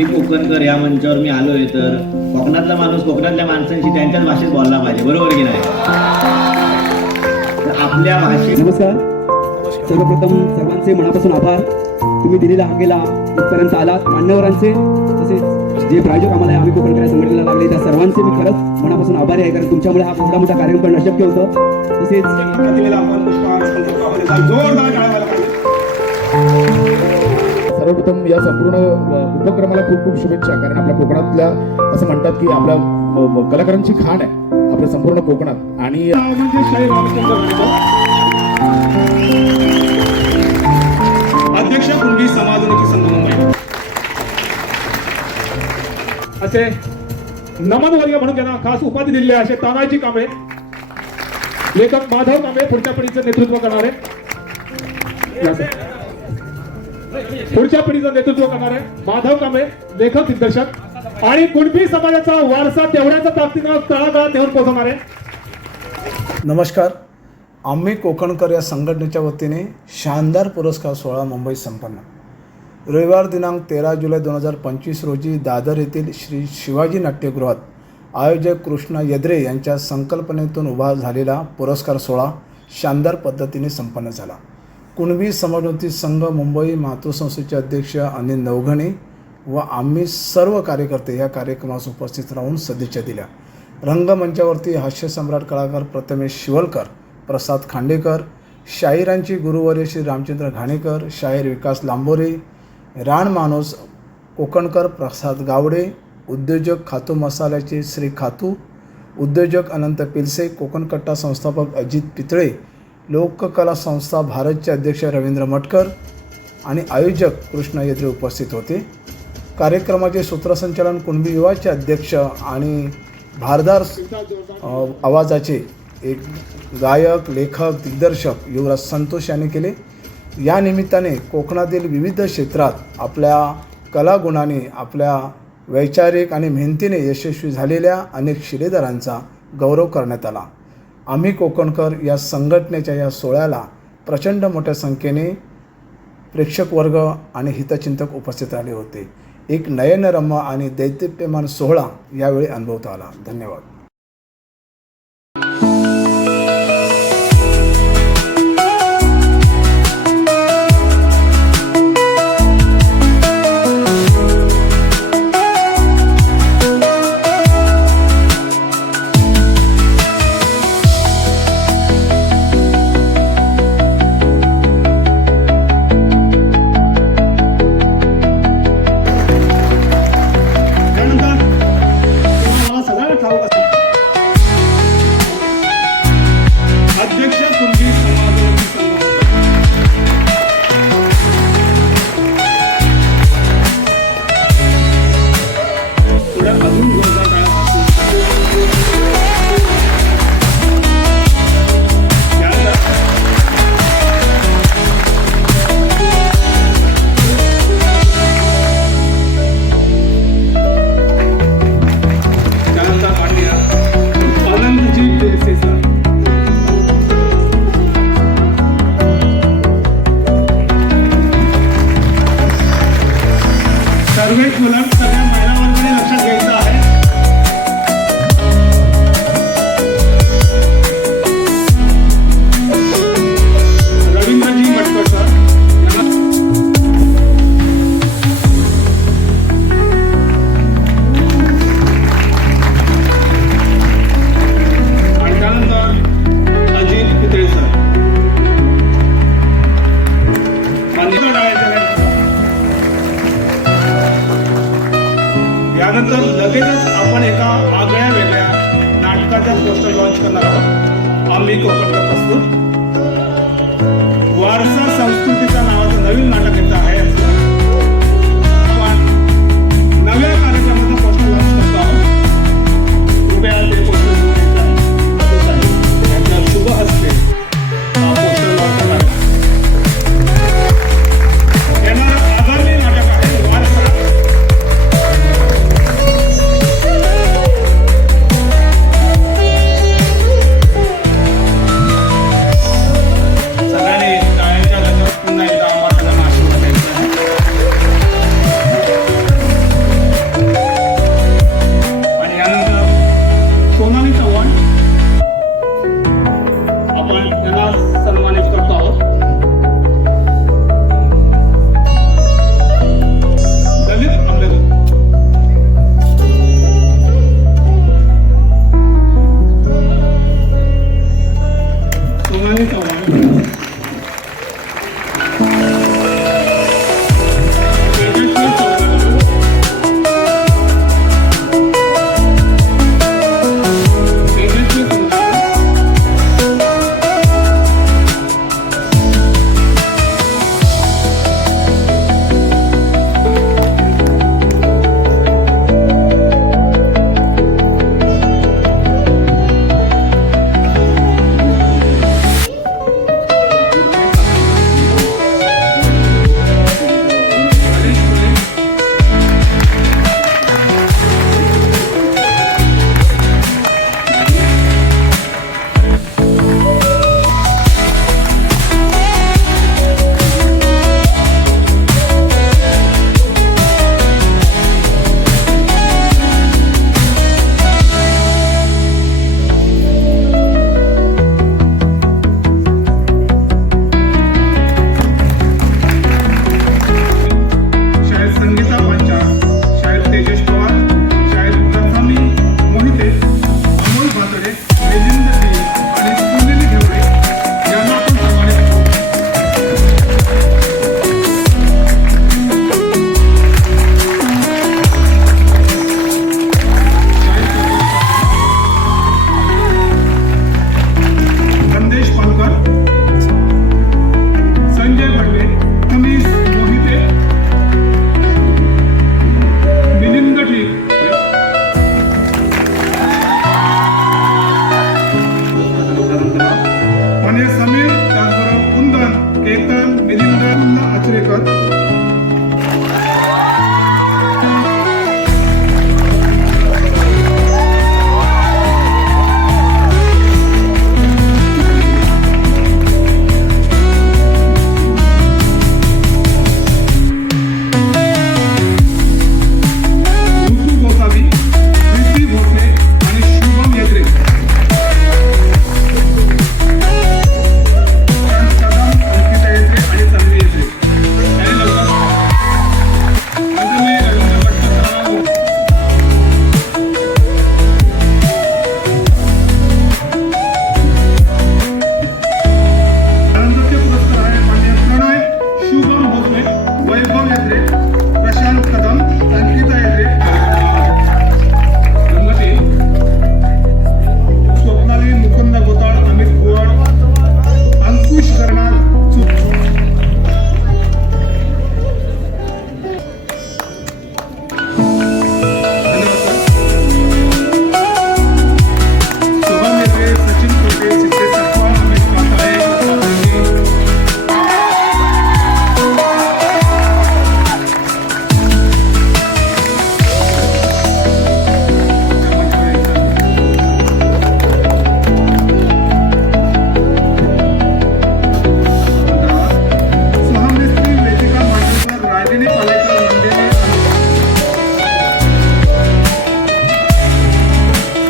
आम्ही कोकणकर या मंचावर मी आलोय तर कोकणातला माणूस कोकणातल्या माणसांशी त्यांच्याच भाषेत बोलला पाहिजे. बरोबर की नाही? तर आपल्या भाषेत नमस्कार. सर्वप्रथम सर्वांचे मनापासून आभार. तुम्ही दिलेल्या हाकेला इथपर्यंत आलात. मान्यवरांचे तसेच जे प्रायोजक आम्हाला आम्ही कोकण करायला संघटनेला लागले त्या सर्वांचे मी खरंच मनापासून आभारी आहे. कारण तुमच्यामुळे हा एवढा मोठा कार्यक्रम करणं शक्य होतं. तसेच जोरदार टाळ्या वाजवायला पाहिजे. सर्वप्रथम या संपूर्ण उपक्रमाला खूप खूप शुभेच्छा. कारण आपल्या कोकणातल्या असं म्हणतात की आपल्या कलाकारांची खाण आहे आपल्या संपूर्ण कोकणात. आणि अध्यक्ष कुंडी समाजोन्नती संघ मुंबई असे नमनवर्य म्हणून त्यांना खास उपाधी दिलेली आहे. असे तानाजी कांबळे लेखक माधव कांबळे पुढच्या पिढीचं नेतृत्व करणारे. या पुढच्या पिढीचं नेतृत्व करणारे माधव कांबळे लेखक दिग्दर्शक. आणि कुणबी समाजाचा वारसा तेवढ्याचा ताकदीनं तळागाळात नेऊन पोहोचवणारे. नमस्कार. आम्ही कोकणकर या संघटनेच्या वतीने शानदार पुरस्कार सोहळा मुंबईत संपन्न. रविवार दिनांक तेरा जुलै दोन हजार पंचवीस रोजी दादर येथील श्री शिवाजी नाट्यगृहात आयोजक कृष्णा यद्रे यांच्या संकल्पनेतून उभा झालेला पुरस्कार सोहळा शानदार पद्धतीने संपन्न झाला. कुणबी समाजोन्नती संघ मुंबई मातृसंस्थेचे अध्यक्ष अनिल नवघणे व आम्ही सर्व कार्यकर्ते या कार्यक्रमास उपस्थित राहून सदिच्छा दिल्या. रंगमंचावरती हास्यसम्राट कलाकार प्रथमेश शिवलकर प्रसाद खांडेकर शाहिरांची गुरुवर्य श्री रामचंद्र घाणेकर शाहीर विकास लांबोरे रान माणूस कोकणकर प्रसाद गावडे उद्योजक खातू मसाल्याचे श्री खातू उद्योजक अनंत पिलसे कोकणकट्टा संस्थापक अजित पितळे लोककला संस्था भारतचे अध्यक्ष रवींद्र मटकर आणि आयोजक कृष्ण येत्रे उपस्थित होते. कार्यक्रमाचे सूत्रसंचालन कुणबी विवाहाचे अध्यक्ष आणि भारदार आवाजाचे एक गायक लेखक दिग्दर्शक युवराज संतोष यांनी केले. या निमित्ताने कोकणातील विविध क्षेत्रात आपल्या कलागुणाने आपल्या वैचारिक आणि मेहनतीने यशस्वी झालेल्या अनेक शिलेदारांचा गौरव करण्यात आला. आम्ही कोकणकर या संघटनेच्या या सोहळ्याला प्रचंड मोठ्या संख्येने प्रेक्षक वर्ग आणि हितचिंतक उपस्थित राहिले होते. एक नयनरम्य आणि दैदिप्यमान सोहळा यावेळी अनुभवता आला. धन्यवाद.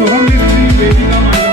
So who lives in Vedika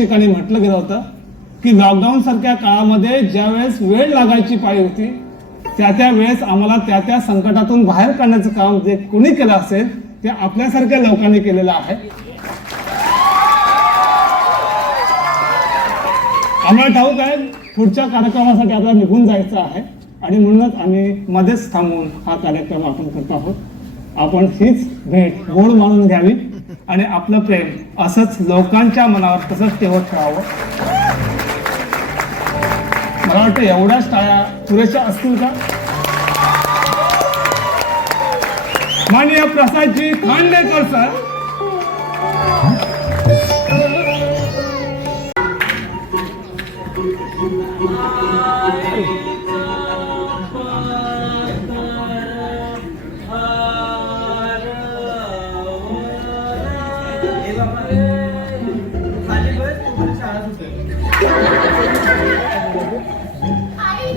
ठिकाणी म्हटलं गेलं होतं की लॉकडाऊन सारख्या काळामध्ये ज्यावेळेस वेळ लागायची पाळी होती त्या त्या वेळेस आम्हाला त्या त्या संकटातून बाहेर काढण्याचं काम जे कोणी केलं असेल ते आपल्यासारख्या लोकांनी केलेलं आहे. आम्हाला ठाऊक आहे पुढच्या कार्यक्रमासाठी आपल्याला निघून जायचं आहे आणि म्हणूनच आम्ही मध्येच थांबून हा कार्यक्रम आपण करत आहोत. आपण हीच भेट गोड मानून घ्यावी. आणि आपलं प्रेम असंच लोकांच्या मनावर तसंच तेव्हा ठेवावं मला वाटतं एवढ्याच टाळ्या पुरेशा असतील का? माननीय प्रसादजी खांडेकर सर. 예방하는 다리을 또 그렇지 않아도 돼요. 아이,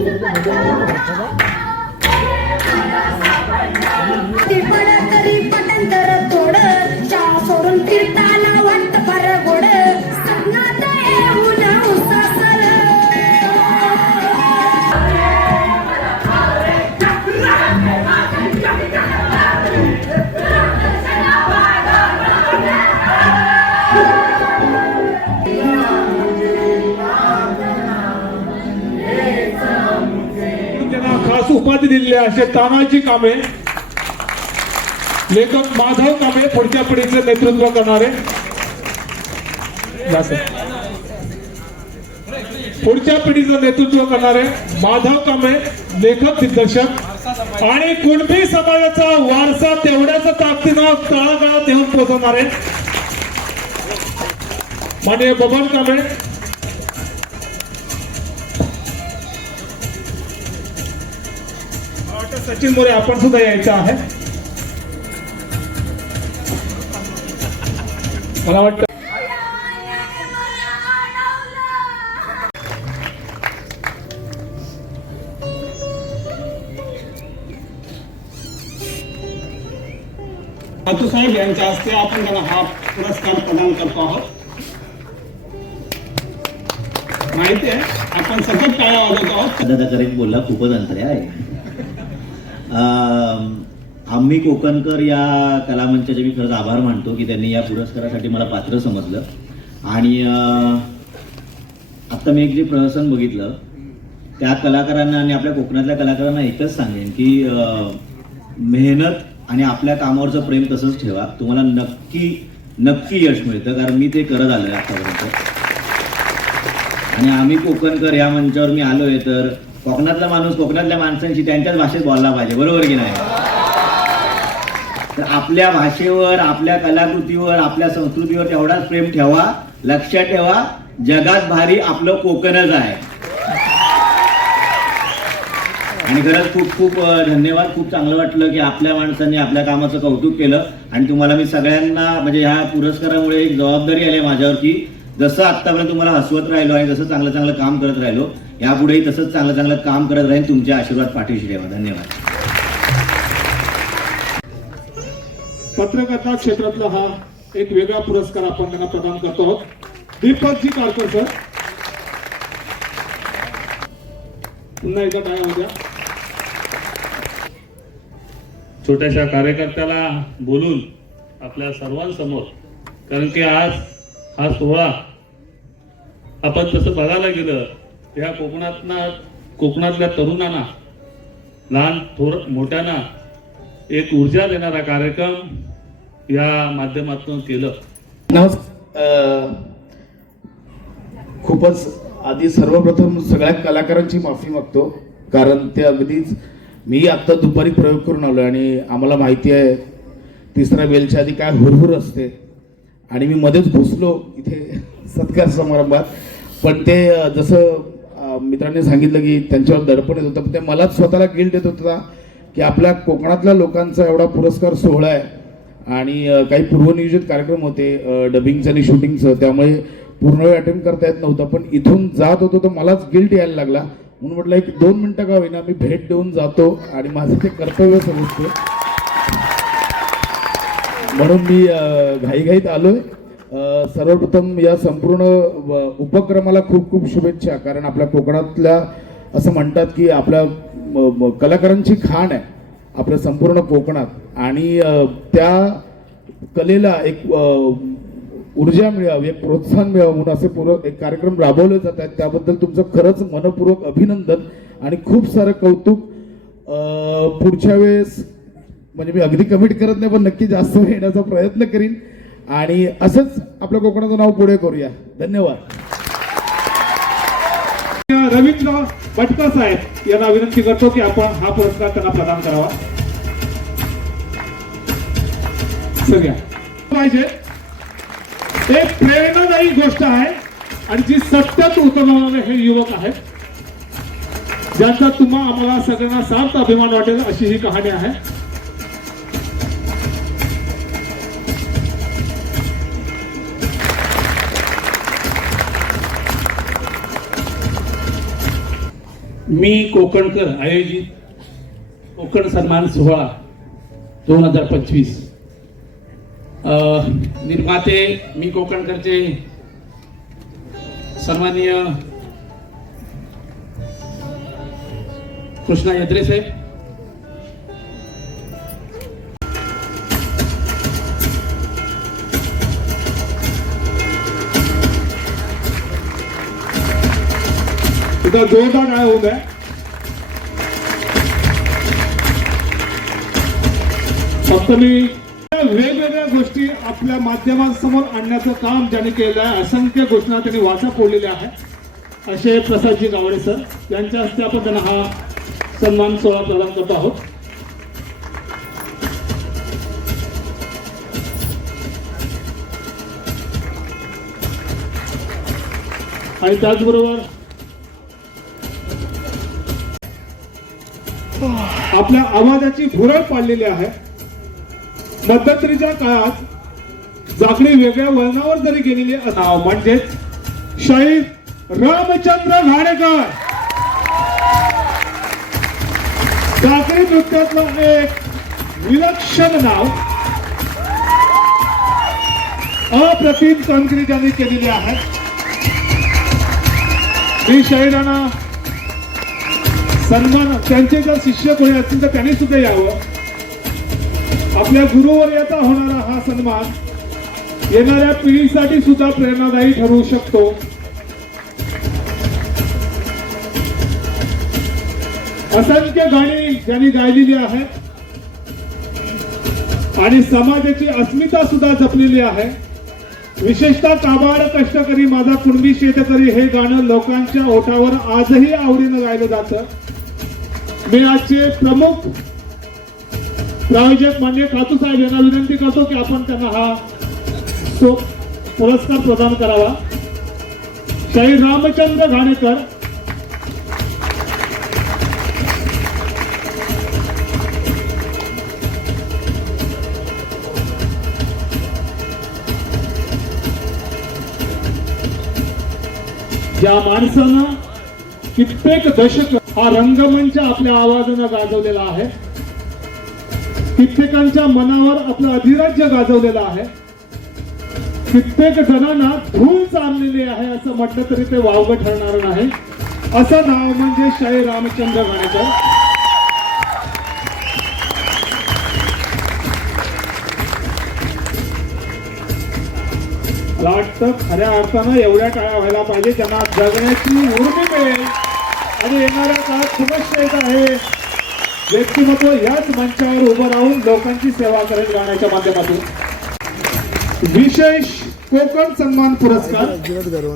केले असे तानाजी कांबळे लेखक माधव कांबळे पुढच्या पिढीचे नेतृत्व करणारे. पुढच्या पिढीचं नेतृत्व करणारे माधव कांबळे लेखक दिग्दर्शक. आणि कुणबी समाजाचा वारसा तेवढ्याच ताकदीनं तळागाळात येऊन पोहोचवणारे माननीय बबन कांबळे सचिन मोरे आपण सुद्धा यायचं आहे. मला वाटतं अतू साहेब यांच्या हस्ते आपण त्यांना हा पुरस्कार प्रदान करतो आहोत. माहिती आहे आपण सतत टाळ्या वाजवत आहोत. दादा करेक्ट बोलला खूपच अंतर आहे. आम्ही कोकणकर या कलामंचाचे मी खरंच आभार मानतो की त्यांनी या पुरस्कारासाठी मला पात्र समजलं. आणि आत्ता मी एक जे प्रहसन बघितलं त्या कलाकारांना आणि आपल्या कोकणातल्या कलाकारांना एकच सांगेन की मेहनत आणि आपल्या कामावरचं प्रेम तसंच ठेवा. तुम्हाला नक्की नक्की यश मिळतं कारण मी ते करत आलो आहे आतापर्यंत आणि आम्ही कोकणकर या मंचावर मी आलो आहे तर कोकणातला माणूस कोकणातल्या माणसांशी त्यांच्याच भाषेत बोलला पाहिजे. बरोबर की नाही? तर आपल्या भाषेवर आपल्या कलाकृतीवर आपल्या संस्कृतीवर तेवढाच प्रेम ठेवा लक्षात ठेवा जगात भारी आपलं कोकणच आहे. आणि खरंच खूप खूप धन्यवाद. खूप चांगलं वाटलं की आपल्या माणसांनी आपल्या कामाचं कौतुक केलं. आणि तुम्हाला मी सगळ्यांना म्हणजे ह्या पुरस्कारामुळे एक जबाबदारी आली आहे माझ्यावर की जसं आत्तापर्यंत तुम्हाला हसवत राहिलो आणि जसं चांगलं चांगलं काम करत राहिलो यापुढेही तसंच चांगलं चांगलं काम करत राहीन तुमचे आशीर्वाद पाठीशी ठेवा. धन्यवाद. पत्रकारिता क्षेत्रातला हा एक वेगळा पुरस्कार आपण त्यांना प्रदान करतो आहोत. दीपकजी कारकर सर. पुन्हा एकदा काय होत्या छोट्याशा कार्यकर्त्याला बोलून आपल्या सर्वांसमोर कारण की आज हा सोहळा आपण तसं बघायला गेलं ह्या कोकणातना कोकणातल्या तरुणांना लहान थोर मोठ्यांना एक ऊर्जा देणारा कार्यक्रम या माध्यमातून केलं. खूपच आधी सर्वप्रथम सगळ्या कलाकारांची माफी मागतो कारण ते अगदीच मी आत्ता दुपारी प्रयोग करून आलो आणि आम्हाला माहिती आहे तिसऱ्या वेलच्या आधी काय हुरहुर असते. आणि मी मध्येच घुसलो इथे सत्कार समारंभात. पण ते जसं मित्रांनी सांगितलं की त्यांच्यावर दडपण येत होतं पण ते मलाच स्वतःला गिल्ट येत होता की आपल्या कोकणातल्या लोकांचा एवढा पुरस्कार सोहळा आहे. आणि काही पूर्वनियोजित कार्यक्रम होते डबिंगचं आणि शूटिंगचं त्यामुळे पूर्ण वेळ अटेंड करता येत नव्हतं पण इथून जात होतो तर मलाच गिल्ट यायला लागला. म्हणून म्हटलं एक दोन मिनटं का होईना मी भेट देऊन जातो आणि माझं ते कर्तव्य समजतो. म्हणून मी घाईघाईत आलो आहे सर्वप्रथम या संपूर्ण व- उपक्रमाला खूप खूप शुभेच्छा. कारण आपल्या कोकणातल्या असं म्हणतात की आपल्या म- कलाकारांची खाण आहे आपल्या संपूर्ण कोकणात. आणि त्या कलेला एक ऊर्जा मिळावी एक प्रोत्साहन मिळावं म्हणून असे पूर्व एक कार्यक्रम राबवले जात आहेत. त्याबद्दल तुमचं खरंच मनपूर्वक अभिनंदन आणि खूप सारं कौतुक. पुढच्या वेळेस म्हणजे मी अगदी कमिट करत नाही पण नक्की जास्त येण्याचा प्रयत्न करीन. आणि असंच आपलं कोकणाचं नाव पुढे करूया. धन्यवाद. रवींद्र भटकर साहेब यांना विनंती करतो की आपण हा पुरस्कार त्यांना प्रदान करावा. सगळ्या. पाहिजे. एक प्रेरणादायी गोष्ट आहे आणि जी सत्यात उतरवणारे हे युवक आहेत ज्यांचा तुम्हा आम्हाला सगळ्यांना सार्थ अभिमान वाटेल अशी ही कहाणी आहे. मी कोकणकर आयोजित कोकण सन्मान सोहळा दोन हजार पंचवीस. निर्माते मी कोकणकरचे सन्माननीय कृष्णा यद्रे साहेब एकदा जोरदार काय होत आहे. फक्त मी वेगवेगळ्या गोष्टी आपल्या माध्यमांसमोर आणण्याचं काम ज्यांनी केलं आहे असंख्य घोषणा त्यांनी वाचा फोडलेल्या आहेत. असे प्रसादजी गावडे सर यांच्या हस्ते आपण त्यांना हा सन्मान सोहळा प्रदान करत आहोत. आणि त्याचबरोबर आपल्या आवाजाची भुरळ पाडलेली आहे. मध्यंतरीच्या काळात जागणी वेगळ्या वळणावर जरी गेलेली नाव म्हणजेच शहीद रामचंद्र घाणेकर जाकडी नृत्यातलं एक विलक्षण नाव अप्रतिम कामगिरी त्यांनी केलेली आहे. मी शहीदांना सन्मान त्यांचे जर शिष्य कोणी असतील तर त्यांनी सुद्धा यावं. आपल्या गुरुवर येता होणारा हा सन्मान येणाऱ्या पिढीसाठी सुद्धा प्रेरणादायी ठरू शकतो. असंख्य गाणी त्यांनी गायलेली आहेत आणि समाजाची अस्मिता सुद्धा जपलेली आहे. विशेषतः काबाड कष्टकरी माझा कुणबी शेतकरी हे गाणं लोकांच्या ओठावर आजही आवडीनं गायलं जातं. मेळाचे प्रमुख प्रायोजक मान्य खातू साहेब यांना विनंती करतो की आपण त्यांना हा तो पुरस्कार प्रदान करावा. शाही रामचंद्र घाणेकर. ज्या माणसानं कित्येक दशक हा रंगमंच आपल्या आवाजानं गाजवलेला आहे. कित्येकांच्या मनावर आपलं अधिराज्य गाजवलेलं आहे. कित्येक जणांना धूळ चाललेली आहे असं म्हटलं तरी ते वावग ठरणार नाही. असं नाव म्हणजे शाही रामचंद्र गाणेकर. मला वाटतं खऱ्या अर्थानं एवढ्या टाळ्या व्हायला पाहिजे त्यांना जगण्याची उर्मी मिळेल. आणि येणाऱ्या काळात शुभेच्छा येत आहे. व्यक्तिमत्व याच मंचावर उभं राहून लोकांची सेवा करेल गाण्याच्या माध्यमातून. विशेष कोकण सन्मान पुरस्कार.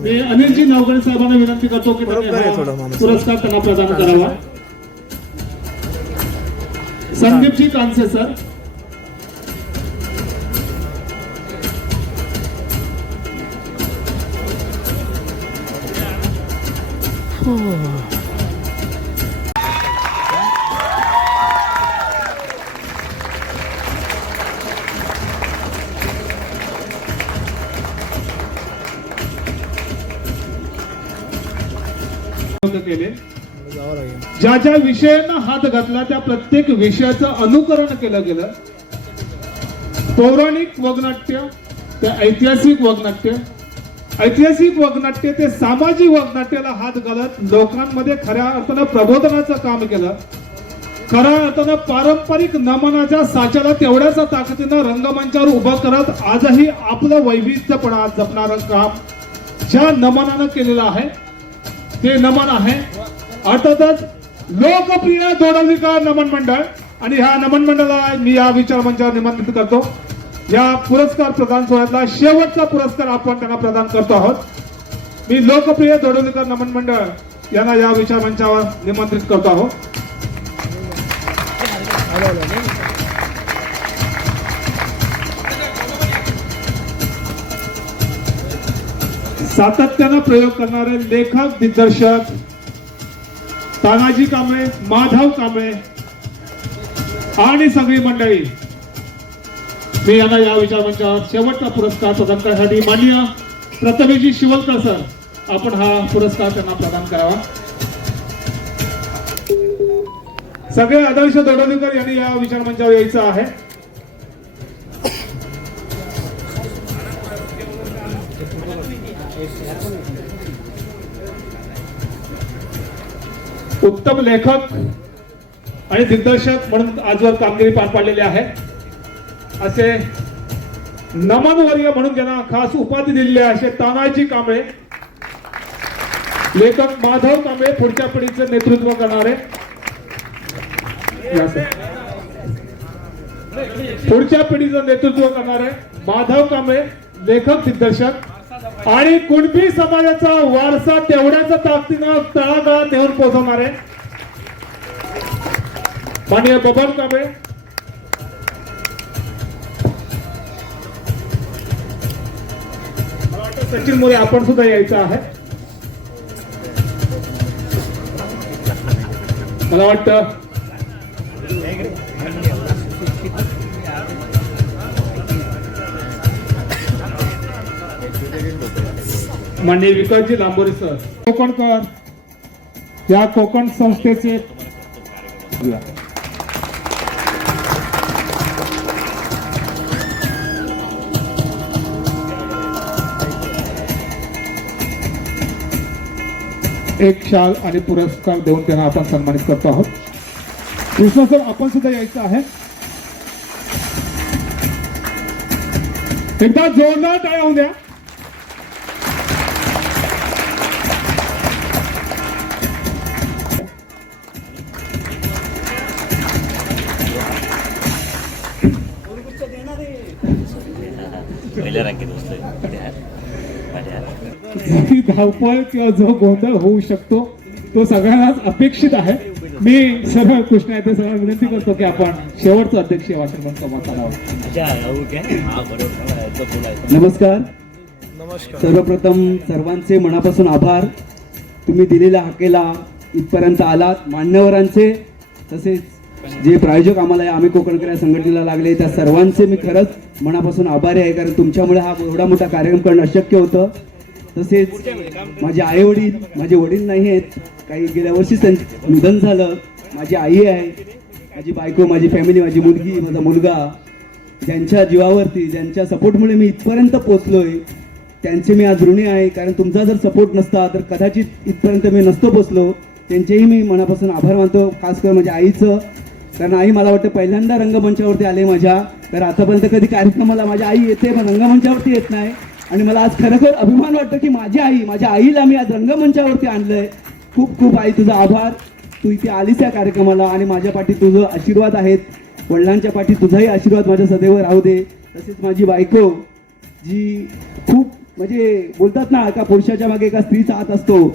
मी अनिलजी नवगणे साहेबांना विनंती करतो की त्यांनी पुरस्कार त्यांना प्रदान करावा. संदीपजी कांसे सर. केले ज्या ज्या विषयांना हात घातला त्या प्रत्येक विषयाचं अनुकरण केलं गेलं. पौराणिक वगनाट्य ते ऐतिहासिक वगनाट्य. ऐतिहासिक वगनाट्य ते सामाजिक वगनाट्याला हात घालत लोकांमध्ये खऱ्या अर्थानं प्रबोधनाचं काम केलं. खऱ्या अर्थानं पारंपरिक नमनाच्या साच्याला तेवढ्याच ताकदीनं रंगमंचावर उभं करत आजही आपलं वैविध्यपणा जपणारं काम ज्या नमनानं केलेलं आहे ते नमन आहे. अर्थातच लोकप्रिय दोडविका नमन मंडळ. आणि ह्या नमन मंडळाला मी या विचार मंचावर निमंत्रित करतो. या पुरस्कार प्रदान सोहळ्यातला शेवटचा पुरस्कार आपण त्यांना प्रदान करतो आहोत. मी लोकप्रिय दोडवलीकर नमन मंडळ यांना या विचार मंचावर निमंत्रित करतो आहोत. सातत्यानं प्रयोग करणारे लेखक दिग्दर्शक तानाजी कांबळे माधव कांबळे आणि सगळी मंडळी मी यांना या विचार मंचावर शेवटचा पुरस्कार प्रदान करण्यासाठी मान्य प्रथमेशजी शिवलकर सर आपण हा पुरस्कार त्यांना प्रदान करावा. सगळे आदर्श दोडोलीकर यांनी या विचार मंचावर यायचं आहे. उत्तम लेखक आणि दिग्दर्शक म्हणून आजवर कामगिरी पार पाडलेली आहे. असे नमनवर्य म्हणून ज्यांना खास उपाधी दिलेली आहे असे तानाजी कांबळे लेखक माधव कांबळे पुढच्या पिढीचं नेतृत्व करणारे. पुढच्या पिढीचं नेतृत्व करणारे माधव कांबळे लेखक दिग्दर्शक आणि कुणबी समाजाचा वारसा तेवढ्याच ताकदीनं तळागाळात नेऊन पोहोचवणारे माननीय बबन कांबळे मला वाटतं सचिन मोरे आपण सुद्धा यायचं आहे. मला वाटतं. माननीय विकासजी लांबोरे सर. कोकणकर या कोकण संस्थेचे एक शाल आणि पुरस्कार देऊन त्यांना आपण सन्मानित करतो आहोत. कृष्णा सर आपण सुद्धा यायचं आहे. एकदा जोरदार टाळ्या होऊ द्या. पहिल्या बसलोय. जी धावपळ किंवा जो गोंधळ होऊ शकतो तो सगळ्यांनाच अपेक्षित आहे. मी सर्व कृष्ण आहे ते सर्वांना विनंती करतो की आपण शेवटचं अध्यक्षीय बरोबर. मला याचं बोलायचं नमस्कार. सर्वप्रथम सर्वांचे मनापासून आभार. तुम्ही दिलेल्या हाकेला इथपर्यंत आलात. मान्यवरांचे तसेच जे प्रायोजक आम्हाला आम्ही कोकणकर या संघटनेला लागले त्या सर्वांचे मी खरंच मनापासून आभारी आहे कारण तुमच्यामुळे हा एवढा मोठा कार्यक्रम करणं अशक्य होतं. तसेच माझे आई वडील माझे वडील नाही आहेत. काही गेल्या वर्षीच त्यांचं निधन झालं. माझी आई आहे माझी बायको माझी फॅमिली माझी मुलगी माझा मुलगा ज्यांच्या जीवावरती ज्यांच्या सपोर्टमुळे मी इथपर्यंत पोचलोय त्यांचे मी आज ऋणी आहे. कारण तुमचा जर सपोर्ट नसता तर कदाचित इथपर्यंत मी नसतो पोचलो. त्यांचेही मी मनापासून आभार मानतो. खास करून माझ्या आईचं कारण आई मला वाटतं पहिल्यांदा रंगमंचावरती आले माझ्या. तर आतापर्यंत कधी कार्यक्रमाला माझी आई येते पण रंगमंचावरती येत नाही. आणि मला आज खरोखर अभिमान वाटतो की माझी आई माझ्या आईला मी आज रंगमंचावरती आणलंय. खूप खूप आई तुझा आभार. तू इथे आलीस या कार्यक्रमाला आणि माझ्या पाठी तुझं आशीर्वाद आहेत. वडिलांच्या पाठी तुझाही आशीर्वाद माझ्या सदैव राहू दे. तसेच माझी बायको जी खूप म्हणजे बोलतात ना एका पुरुषाच्या मागे एका स्त्रीचा हात असतो.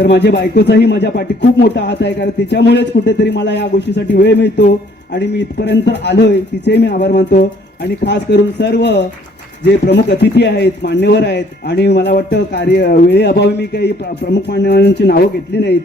तर माझ्या बायकोचाही माझ्या पाठी खूप मोठा हात आहे कारण तिच्यामुळेच कुठेतरी मला या गोष्टीसाठी वेळ मिळतो आणि मी इथपर्यंत आलोय तिचेही मी आभार मानतो. आणि खास करून सर्व जे प्रमुख अतिथी आहेत मान्यवर आहेत आणि मला वाटतं कार्य वेळेअभावी मी काही प्रमुख मान्यवरांची नावं घेतली नाहीत.